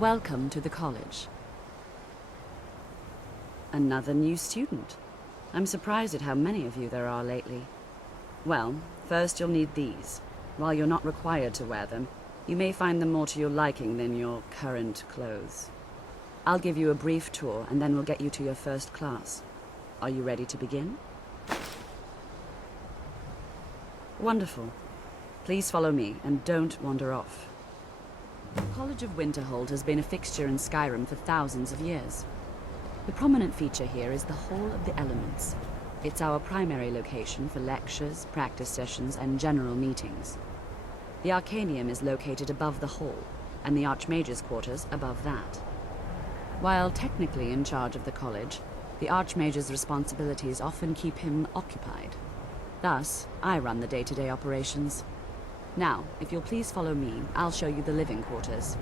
Welcome to the college. Another new student. I'm surprised at how many of you there are lately. Well, first you'll need these. While you're not required to wear them, you may find them more to your liking than your current clothes. I'll give you a brief tour, and then we'll get you to your first class. Are you ready to begin? Wonderful. Please follow me, and don't wander off. The College of Winterhold has been a fixture in Skyrim for thousands of years. The prominent feature here is the Hall of the Elements. It's our primary location for lectures, practice sessions, and general meetings. The Arcanium is located above the hall, and the Archmage's quarters above that. While technically in charge of the college, the Archmage's responsibilities often keep him occupied. Thus, I run the day-to-day operations. Now, if you'll please follow me, I'll show you the living quarters.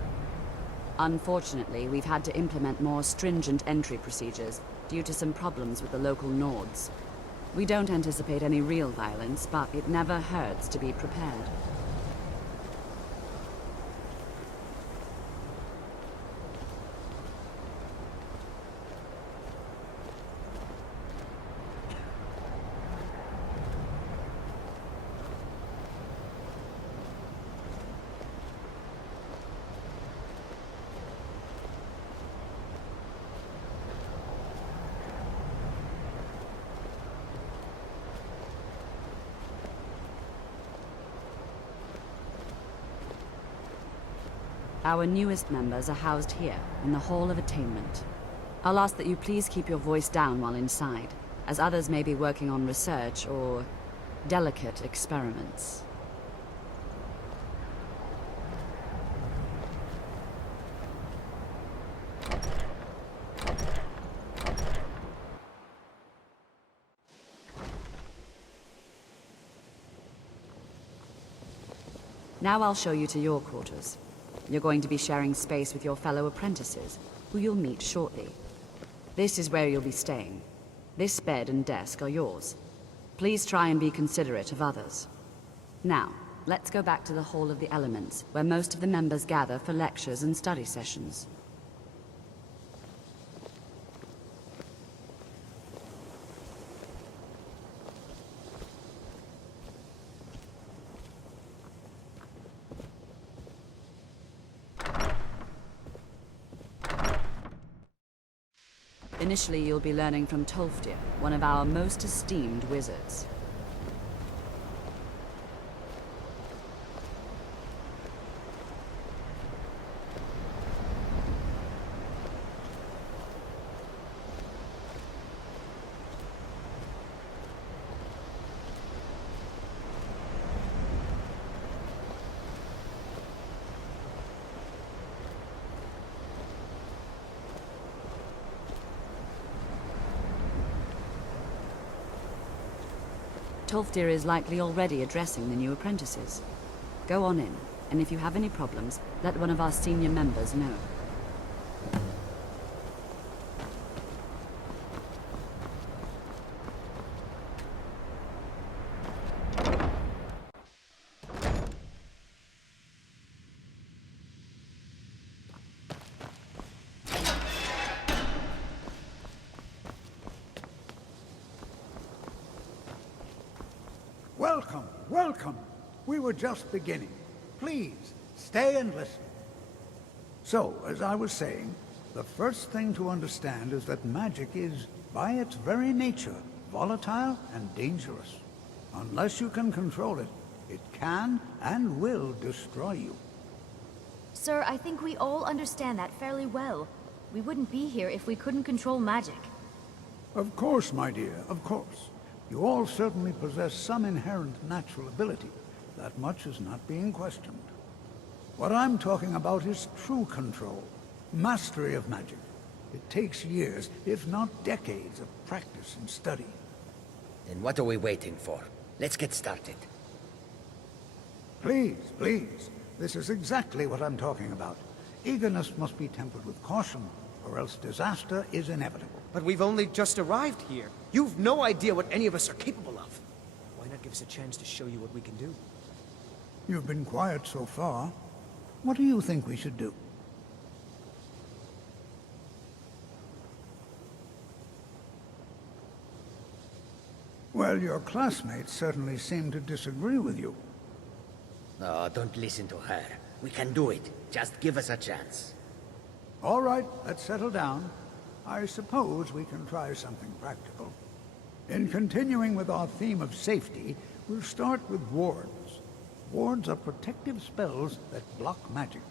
Unfortunately, we've had to implement more stringent entry procedures due to some problems with the local Nords. We don't anticipate any real violence, but it never hurts to be prepared. Our newest members are housed here, in the Hall of Attainment. I'll ask that you please keep your voice down while inside, as others may be working on research or delicate experiments. Now I'll show you to your quarters. You're going to be sharing space with your fellow apprentices, who you'll meet shortly. This is where you'll be staying. This bed and desk are yours. Please try and be considerate of others. Now, let's go back to the Hall of the Elements, where most of the members gather for lectures and study sessions. Initially, you'll be learning from Tolfdir, one of our most esteemed wizards. Tolfdir is likely already addressing the new apprentices. Go on in, and if you have any problems, let one of our senior members know. Welcome, welcome. We were just beginning. Please, stay and listen. So, as I was saying, the first thing to understand is that magic is, by its very nature, volatile and dangerous. Unless you can control it, it can and will destroy you. Sir, I think we all understand that fairly well. We wouldn't be here if we couldn't control magic. Of course, my dear, of course. You all certainly possess some inherent natural ability. That much is not being questioned. What I'm talking about is true control, mastery of magic. It takes years, if not decades, of practice and study. Then what are we waiting for? Let's get started. Please, please. This is exactly what I'm talking about. Eagerness must be tempered with caution, or else disaster is inevitable. But we've only just arrived here. You've no idea what any of us are capable of. Why not give us a chance to show you what we can do? You've been quiet so far. What do you think we should do? Well, your classmates certainly seem to disagree with you. Oh, don't listen to her. We can do it. Just give us a chance. All right, let's settle down. I suppose we can try something practical. In continuing with our theme of safety, we'll start with wards. Wards are protective spells that block magic.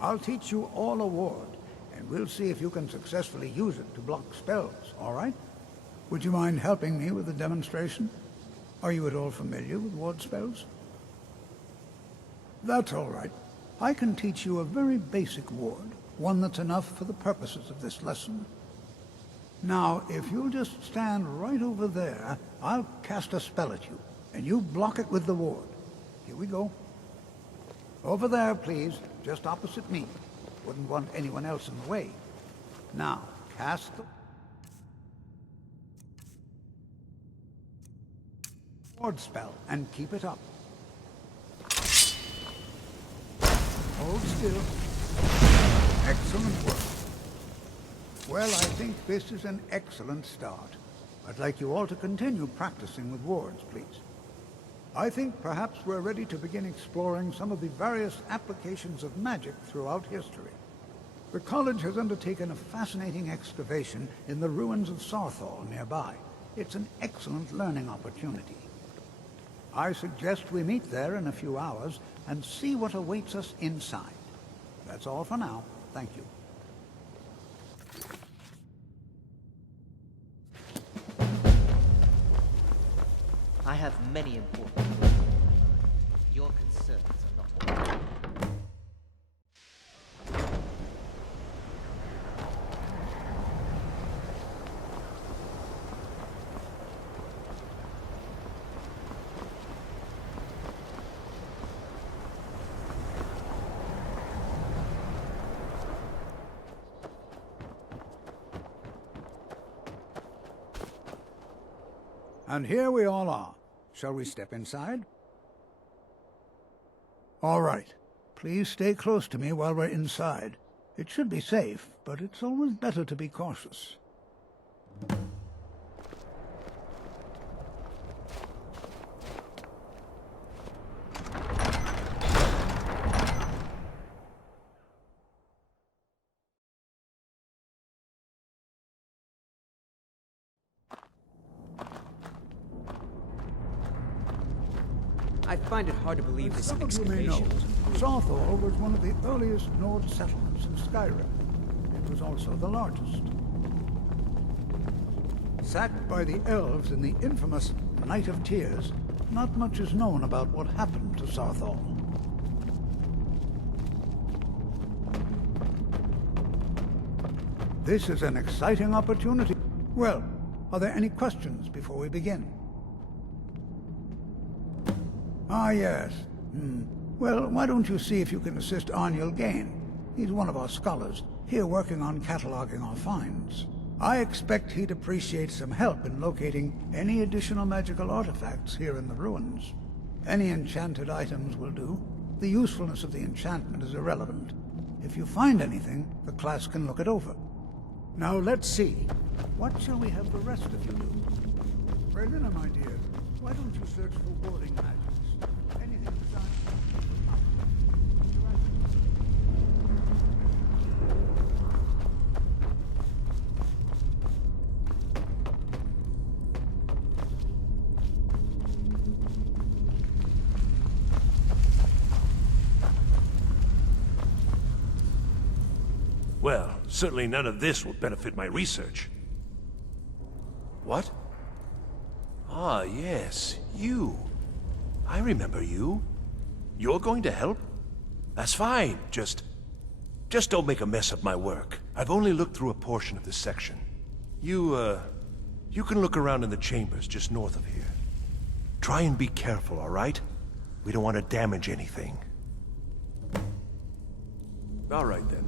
I'll teach you all a ward, and we'll see if you can successfully use it to block spells, all right? Would you mind helping me with the demonstration? Are you at all familiar with ward spells? That's all right. I can teach you a very basic ward, one that's enough for the purposes of this lesson. Now, if you'll just stand right over there, I'll cast a spell at you, and you block it with the ward. Here we go. Over there, please, just opposite me. Wouldn't want anyone else in the way. Now, cast the ward spell, and keep it up. Hold still. Excellent work. Well, I think this is an excellent start. I'd like you all to continue practicing with wards, please. I think perhaps we're ready to begin exploring some of the various applications of magic throughout history. The college has undertaken a fascinating excavation in the ruins of Sarthal nearby. It's an excellent learning opportunity. I suggest we meet there in a few hours and see what awaits us inside. That's all for now. Thank you. I have many important questions. Your concerns are not all. And here we all are. Shall we step inside? All right. Please stay close to me while we're inside. It should be safe, but it's always better to be cautious. I find it hard to believe this Some of you may know, excavation. Sarthal was one of the earliest Nord settlements in Skyrim. It was also the largest. Sacked by the elves in the infamous Night of Tears, not much is known about what happened to Sarthal. This is an exciting opportunity. Well, are there any questions before we begin? Ah, yes. Well, why don't you see if you can assist Arniel Gain? He's one of our scholars, here working on cataloging our finds. I expect he'd appreciate some help in locating any additional magical artifacts here in the ruins. Any enchanted items will do. The usefulness of the enchantment is irrelevant. If you find anything, the class can look it over. Now let's see. What shall we have the rest of you do? Berlina, my dear, why don't you search for warding magics? Anything designed... Well, certainly none of this will benefit my research. What? Ah, yes, you. I remember you. You're going to help? That's fine, just don't make a mess of my work. I've only looked through a portion of this section. You can look around in the chambers just north of here. Try and be careful, all right? We don't want to damage anything. All right, then.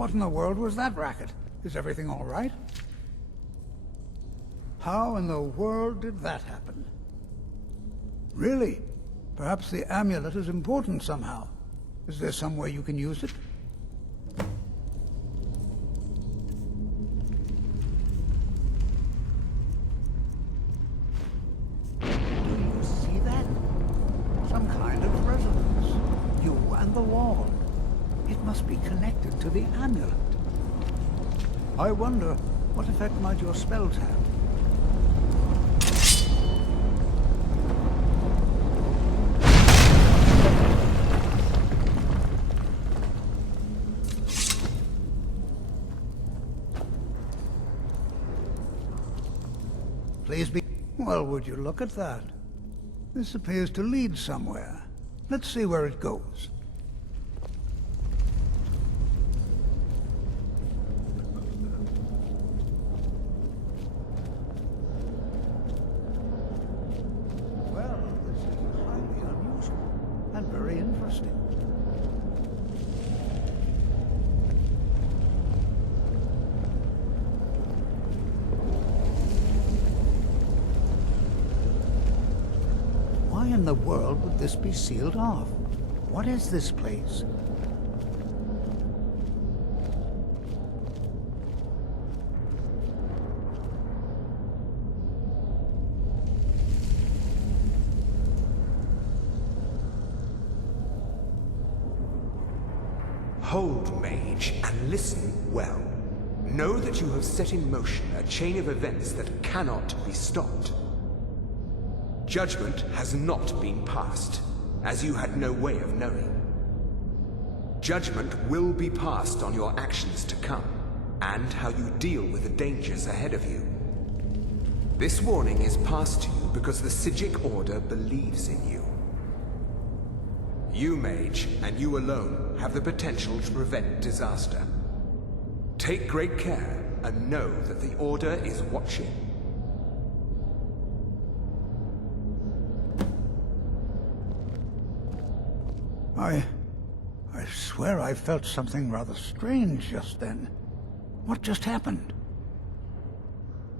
What in the world was that racket? Is everything all right? How in the world did that happen? Really? Perhaps the amulet is important somehow. Is there some way you can use it? Do you see that? Some kind of resonance. You and the wall. It must be connected to the amulet. I wonder, what effect might your spells have? Please be... Well, would you look at that? This appears to lead somewhere. Let's see where it goes. Well, this is highly unusual and very interesting. Why in the world would this be sealed off? What is this place? Hold, mage, and listen well. Know that you have set in motion a chain of events that cannot be stopped. Judgment has not been passed, as you had no way of knowing. Judgment will be passed on your actions to come, and how you deal with the dangers ahead of you. This warning is passed to you because the Psijic Order believes in you. You, mage, and you alone, have the potential to prevent disaster. Take great care, and know that the Order is watching. I swear I felt something rather strange just then. What just happened?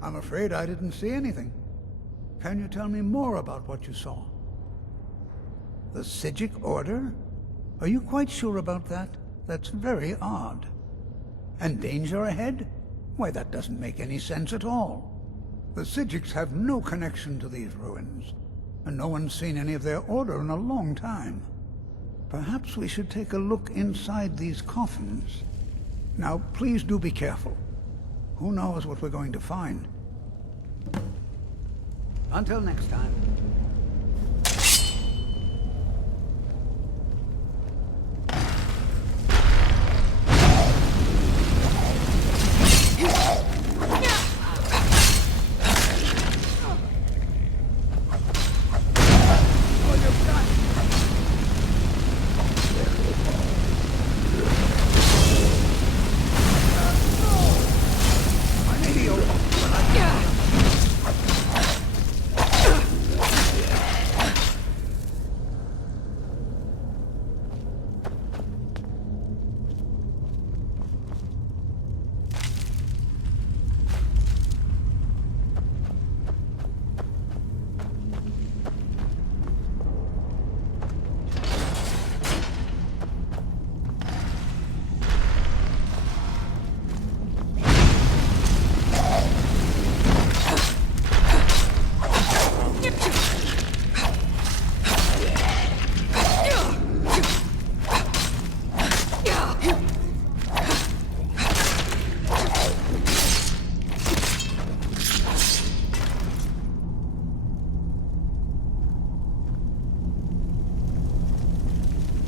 I'm afraid I didn't see anything. Can you tell me more about what you saw? The Psijic Order? Are you quite sure about that? That's very odd. And danger ahead? Why, that doesn't make any sense at all. The Psijics have no connection to these ruins, and no one's seen any of their order in a long time. Perhaps we should take a look inside these coffins. Now, please do be careful. Who knows what we're going to find? Until next time.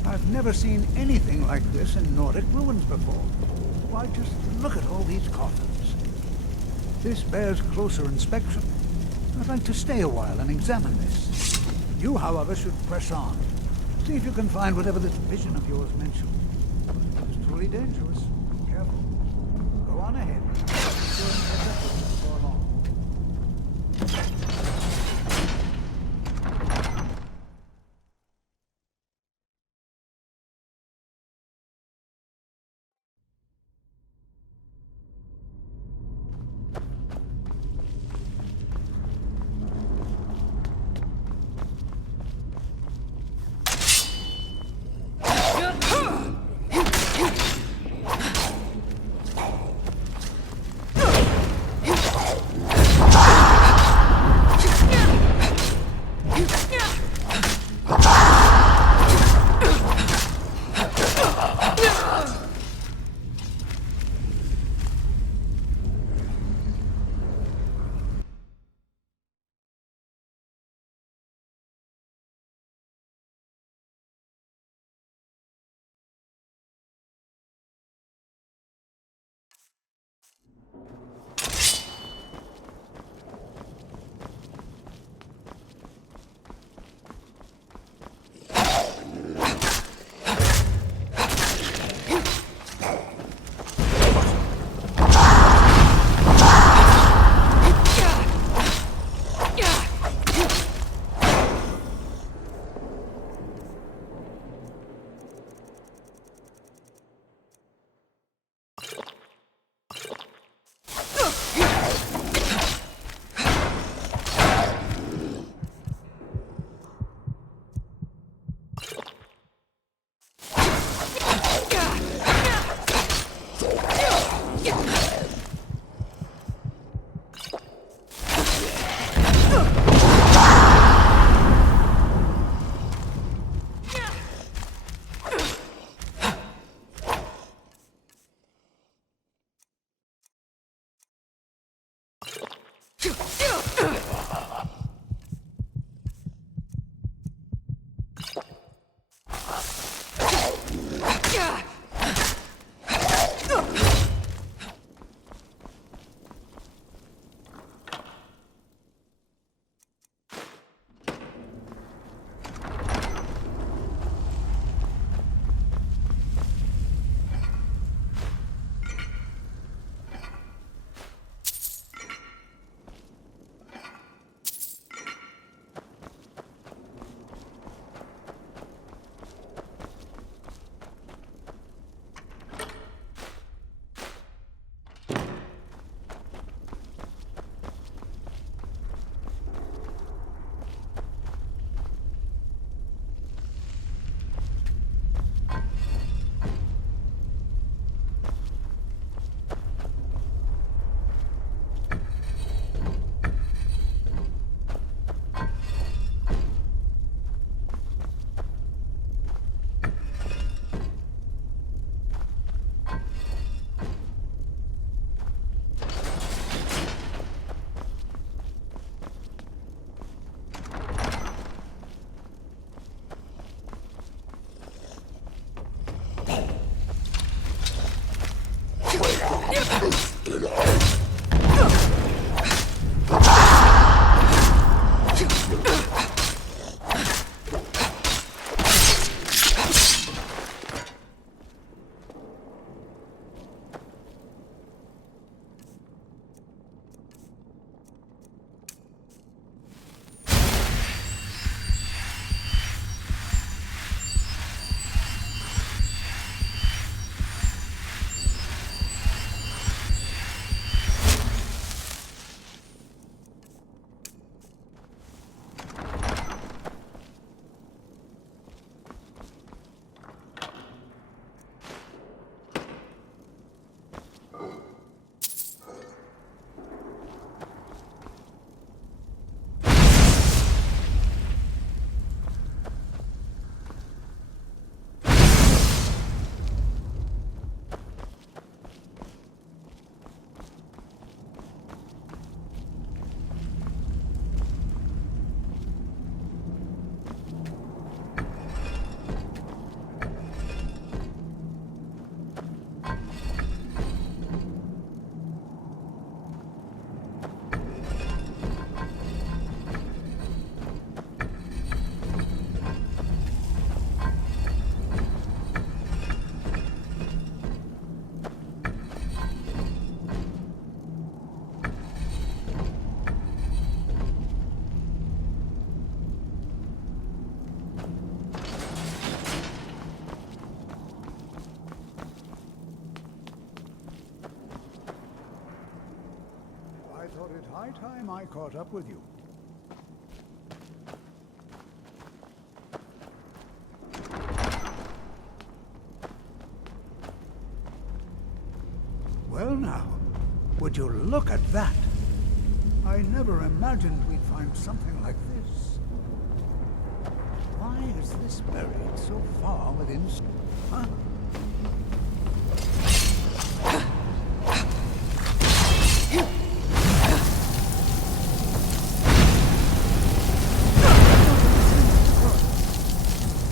I've never seen anything like this in Nordic ruins before. Why, just look at all these coffins. This bears closer inspection. I'd like to stay a while and examine this. You, however, should press on. See if you can find whatever this vision of yours mentioned. It's truly dangerous. Careful. Go on ahead. Before long. thought it high time I caught up with you. Well now, would you look at that? I never imagined we'd find something like this. Why is this buried so far within... Huh?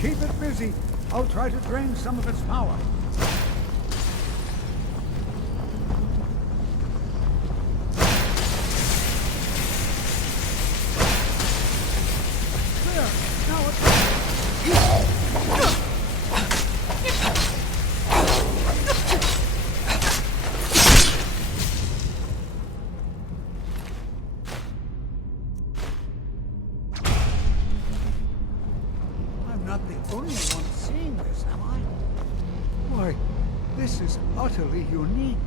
Keep it busy. I'll try to drain some of its power. Utterly unique.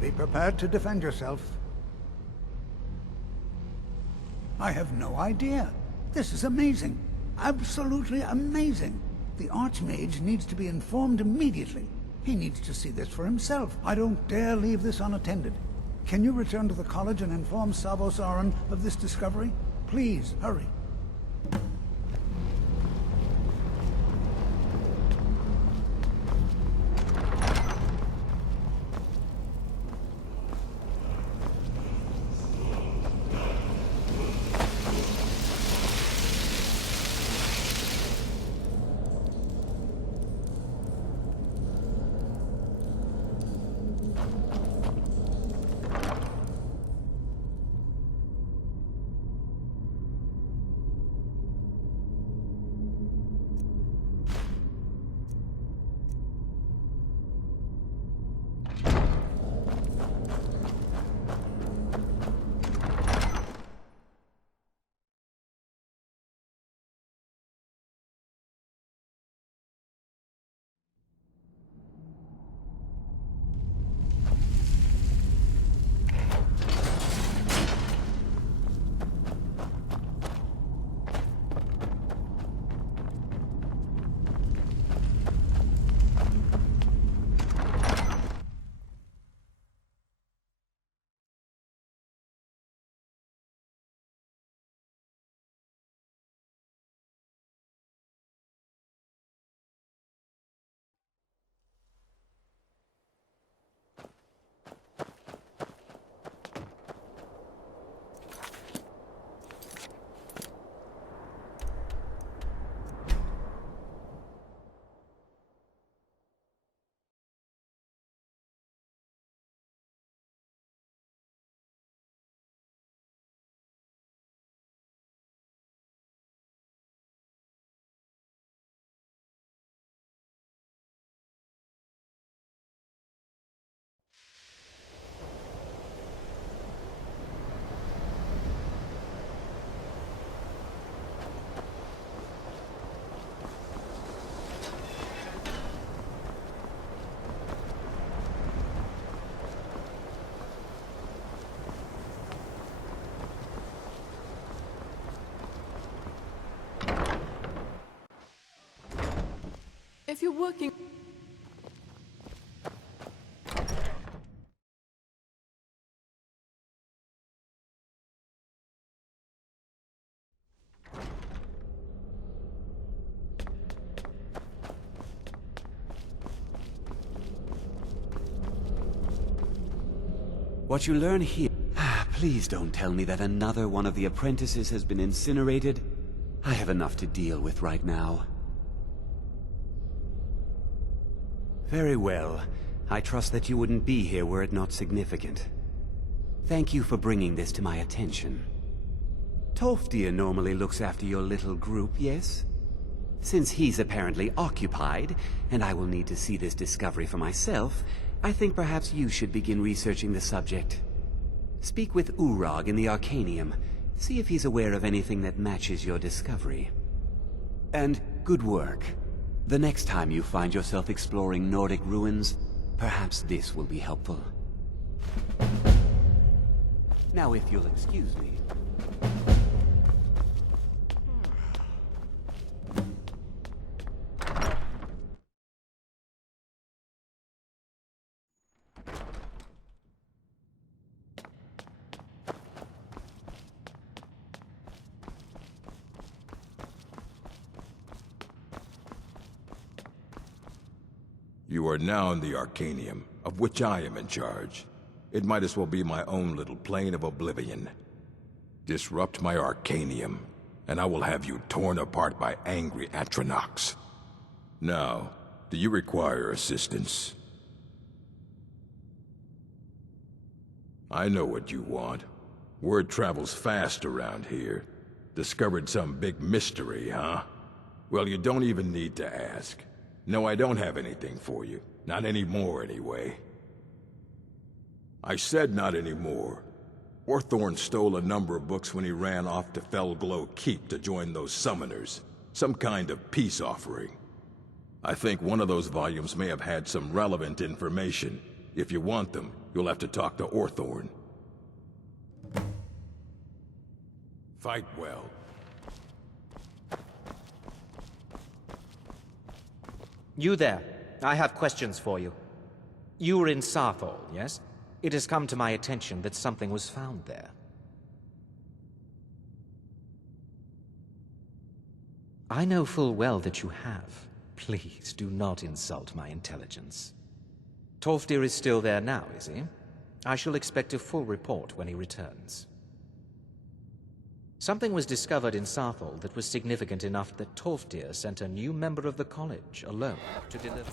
Be prepared to defend yourself. I have no idea. This is amazing. Absolutely amazing. The Archmage needs to be informed immediately. He needs to see this for himself. I don't dare leave this unattended. Can you return to the college and inform Savos Aran of this discovery? Please, hurry. If you're working... What you learn here... Please don't tell me that another one of the apprentices has been incinerated. I have enough to deal with right now. Very well. I trust that you wouldn't be here were it not significant. Thank you for bringing this to my attention. Tolfdir normally looks after your little group, yes? Since he's apparently occupied, and I will need to see this discovery for myself, I think perhaps you should begin researching the subject. Speak with Urag in the Arcanium. See if he's aware of anything that matches your discovery. And good work. The next time you find yourself exploring Nordic ruins, perhaps this will be helpful. Now, if you'll excuse me. You are now in the Arcanium, of which I am in charge. It might as well be my own little plane of oblivion. Disrupt my Arcanium, and I will have you torn apart by angry Atronachs. Now, do you require assistance? I know what you want. Word travels fast around here. Discovered some big mystery, huh? Well, you don't even need to ask. No, I don't have anything for you. Not anymore, anyway. I said not anymore. Orthorn stole a number of books when he ran off to Felglow Keep to join those summoners. Some kind of peace offering. I think one of those volumes may have had some relevant information. If you want them, you'll have to talk to Orthorn. Fight well. You there. I have questions for you. You were in Sarthol, yes? It has come to my attention that something was found there. I know full well that you have. Please do not insult my intelligence. Tolfdir is still there now, is he? I shall expect a full report when he returns. Something was discovered in Sarthol that was significant enough that Tolfdir sent a new member of the college alone to deliver.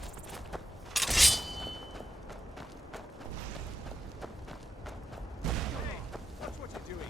Watch what you're doing.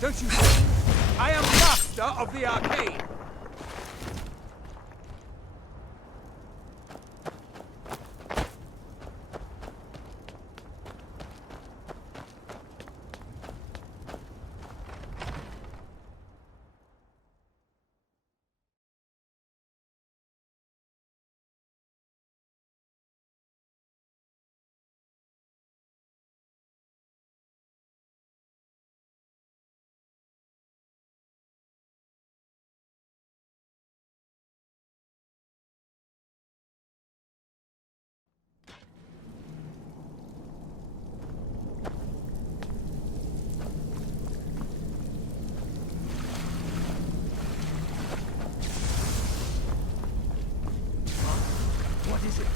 Don't you see? I am master of the arcane! What is it?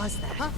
was that? Huh?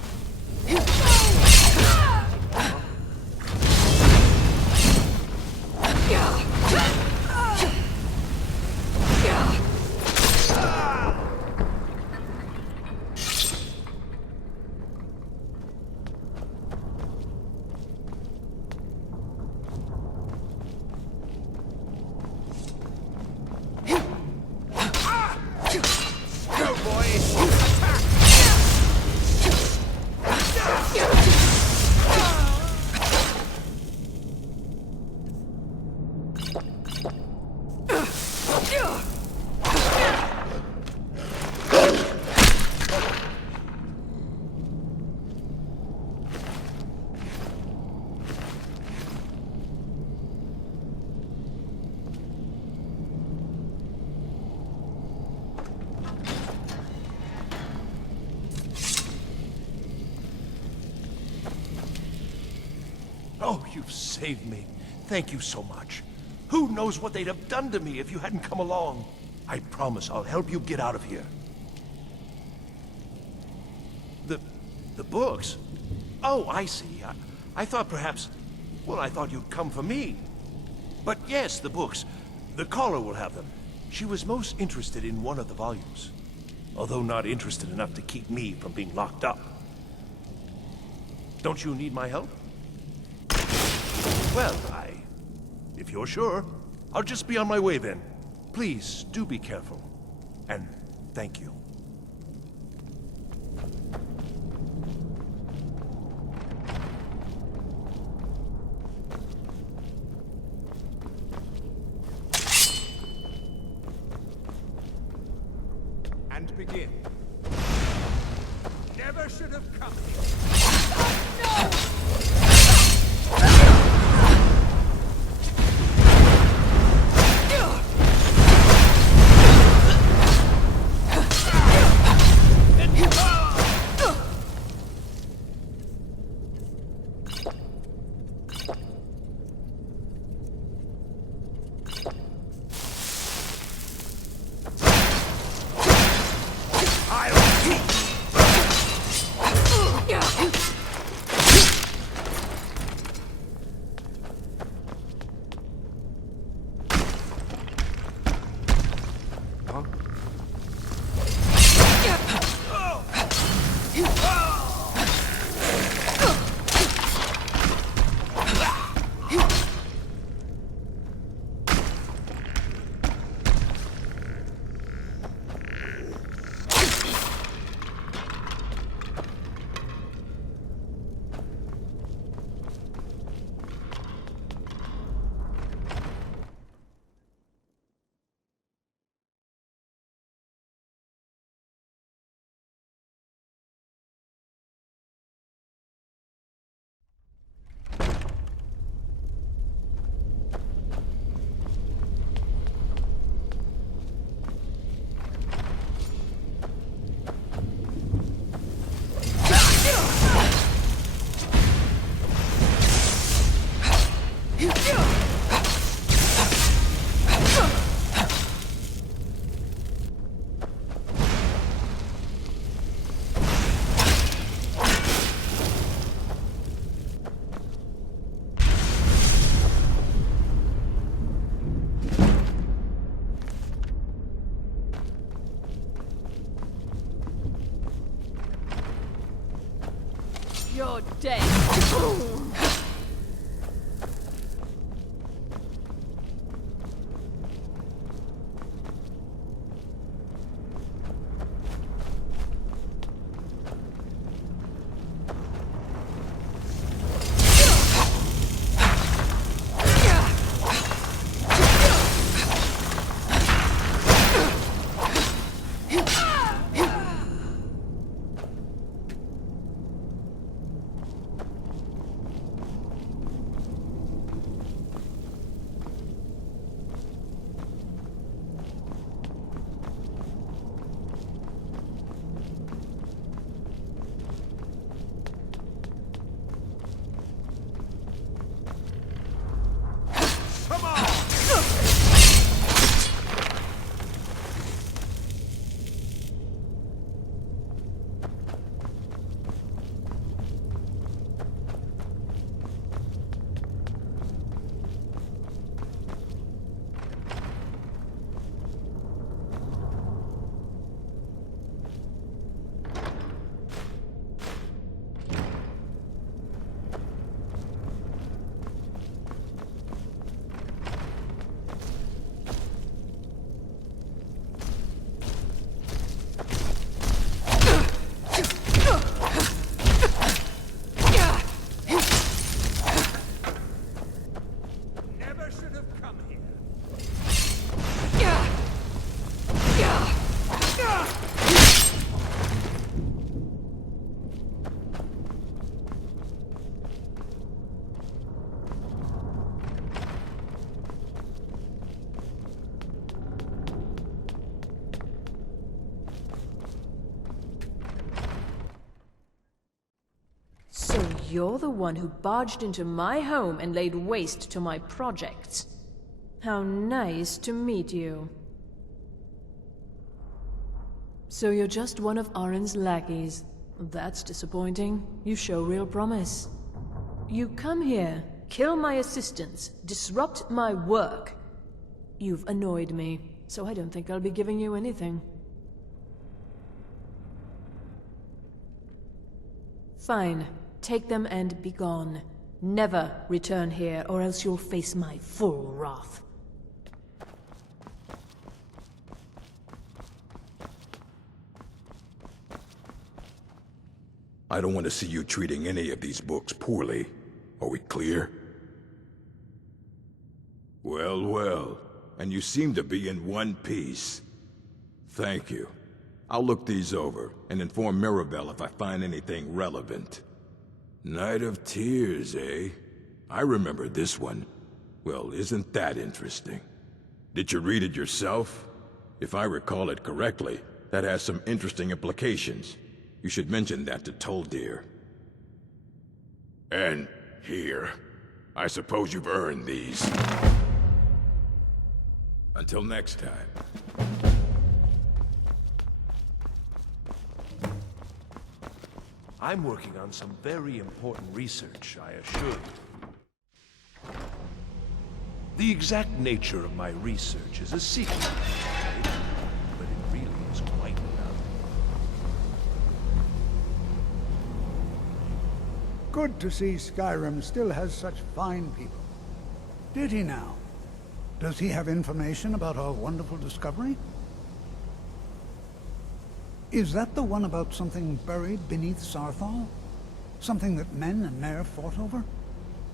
Oh, you've saved me. Thank you so much. Who knows what they'd have done to me if you hadn't come along? I promise I'll help you get out of here. The books? Oh, I see. I thought perhaps... Well, I thought you'd come for me. But yes, the books. The caller will have them. She was most interested in one of the volumes. Although not interested enough to keep me from being locked up. Don't you need my help? Well, if you're sure, I'll just be on my way then. Please, do be careful. And thank you. And begin. Never should have come here. You're dead. So you're the one who barged into my home and laid waste to my projects. How nice to meet you. So you're just one of Arin's lackeys. That's disappointing. You show real promise. You come here, kill my assistants, disrupt my work. You've annoyed me, so I don't think I'll be giving you anything. Fine. Take them and be gone. Never return here, or else you'll face my full wrath. I don't want to see you treating any of these books poorly. Are we clear? Well, well. And you seem to be in one piece. Thank you. I'll look these over and inform Mirabelle if I find anything relevant. Night of Tears, eh? I remember this one. Well, isn't that interesting? Did you read it yourself? If I recall it correctly, that has some interesting implications. You should mention that to Toldir. And here. I suppose you've earned these. Until next time. I'm working on some very important research, I assure you. The exact nature of my research is a secret, but it really is quite enough. Good to see Skyrim still has such fine people. Did he now? Does he have information about our wonderful discovery? Is that the one about something buried beneath Sarthal? Something that men and Mare fought over?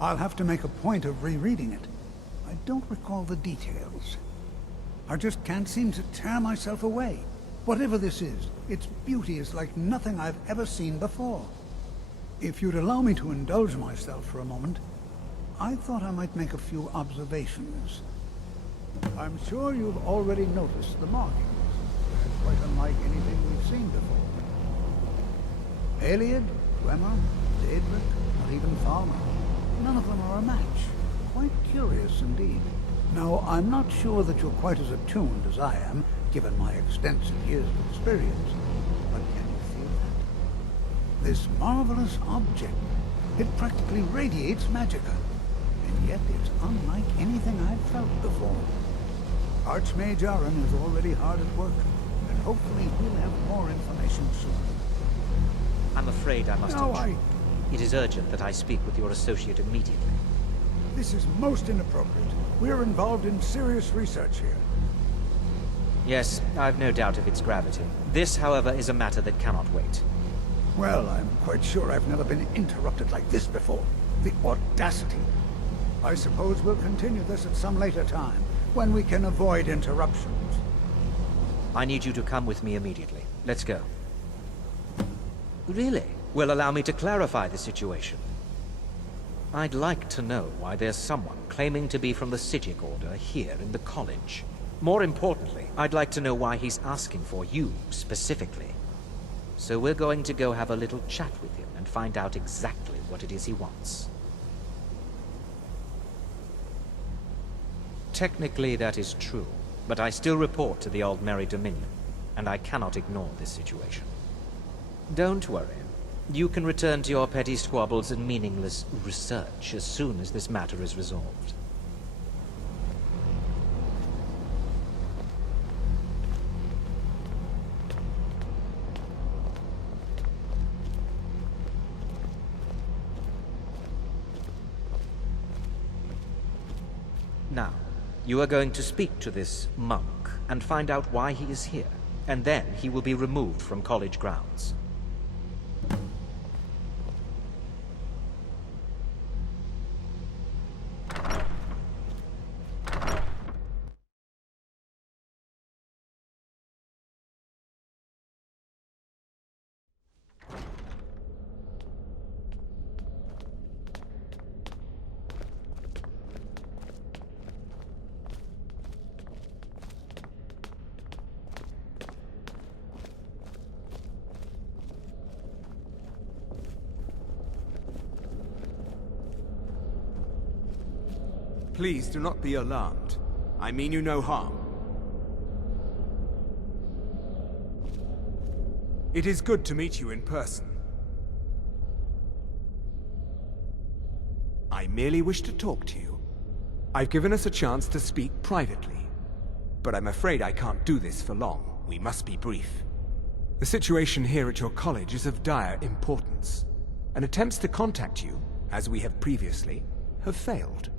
I'll have to make a point of rereading it. I don't recall the details. I just can't seem to tear myself away. Whatever this is, its beauty is like nothing I've ever seen before. If you'd allow me to indulge myself for a moment, I thought I might make a few observations. I'm sure you've already noticed the markings. They're quite unlike anything we've seen before. Aliad, Dwemer, Daedric, not even Farmer. None of them are a match. Quite curious indeed. Now, I'm not sure that you're quite as attuned as I am, given my extensive years of experience. But can you feel that? This marvelous object, it practically radiates magicka. And yet it's unlike anything I've felt before. Archmage Arin is already hard at work, and hopefully we'll have more information soon. I'm afraid I must No, intrude. It is urgent that I speak with your associate immediately. This is most inappropriate. We're involved in serious research here. Yes, I've no doubt of its gravity. This, however, is a matter that cannot wait. Well, I'm quite sure I've never been interrupted like this before. The audacity. I suppose we'll continue this at some later time, when we can avoid interruptions. I need you to come with me immediately. Let's go. Really? Well, allow me to clarify the situation. I'd like to know why there's someone claiming to be from the Psijic Order here in the college. More importantly, I'd like to know why he's asking for you, specifically. So we're going to go have a little chat with him and find out exactly what it is he wants. Technically, that is true, but I still report to the Aldmeri Dominion, and I cannot ignore this situation. Don't worry. You can return to your petty squabbles and meaningless research as soon as this matter is resolved. Now, you are going to speak to this monk and find out why he is here, and then he will be removed from college grounds. Please do not be alarmed. I mean you no harm. It is good to meet you in person. I merely wish to talk to you. I've given us a chance to speak privately, but I'm afraid I can't do this for long. We must be brief. The situation here at your college is of dire importance, and attempts to contact you, as we have previously, have failed.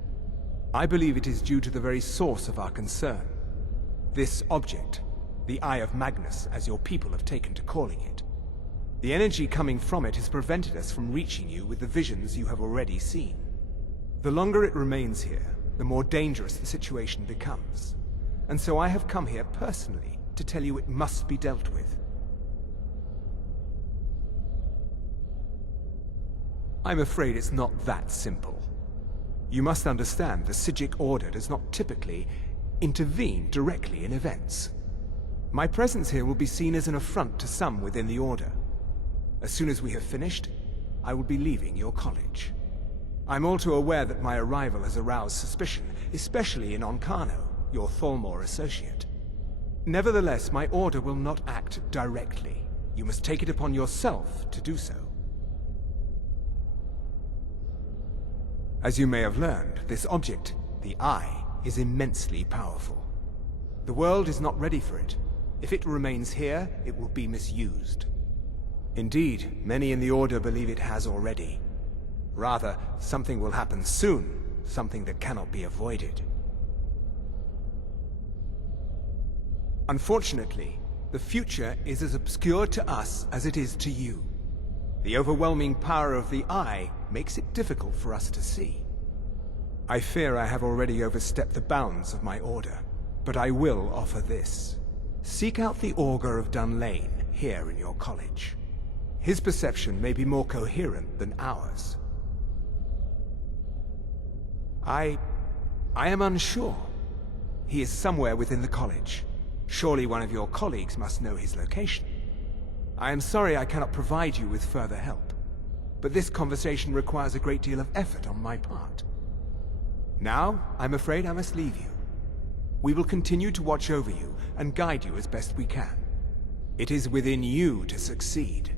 I believe it is due to the very source of our concern. This object, the Eye of Magnus, as your people have taken to calling it. The energy coming from it has prevented us from reaching you with the visions you have already seen. The longer it remains here, the more dangerous the situation becomes. And so I have come here personally to tell you it must be dealt with. I'm afraid it's not that simple. You must understand the Psijic Order does not typically intervene directly in events. My presence here will be seen as an affront to some within the Order. As soon as we have finished, I will be leaving your college. I'm all too aware that my arrival has aroused suspicion, especially in Onkano, your Thalmor associate. Nevertheless, my Order will not act directly. You must take it upon yourself to do so. As you may have learned, this object, the Eye, is immensely powerful. The world is not ready for it. If it remains here, it will be misused. Indeed, many in the Order believe it has already. Rather, something will happen soon, something that cannot be avoided. Unfortunately, the future is as obscure to us as it is to you. The overwhelming power of the Eye makes it difficult for us to see. I fear I have already overstepped the bounds of my Order, but I will offer this. Seek out the Augur of Dunlane here in your college. His perception may be more coherent than ours. I am unsure. He is somewhere within the college. Surely one of your colleagues must know his location. I am sorry I cannot provide you with further help, but this conversation requires a great deal of effort on my part. Now, I'm afraid I must leave you. We will continue to watch over you and guide you as best we can. It is within you to succeed.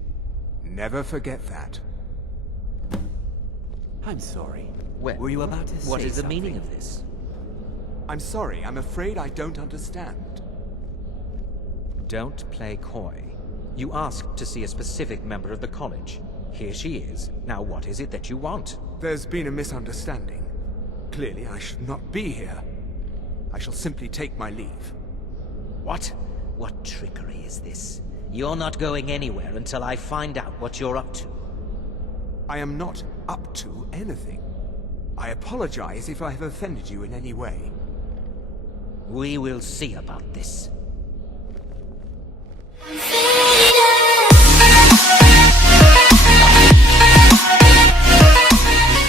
Never forget that. I'm sorry. Well, were you about to say what is the something? meaning of this? I'm sorry, I'm afraid I don't understand. Don't play coy. You asked to see a specific member of the college. Here she is. Now what is it that you want? There's been a misunderstanding. Clearly, I should not be here. I shall simply take my leave. What? What trickery is this? You're not going anywhere until I find out what you're up to. I am not up to anything. I apologize if I have offended you in any way. We will see about this.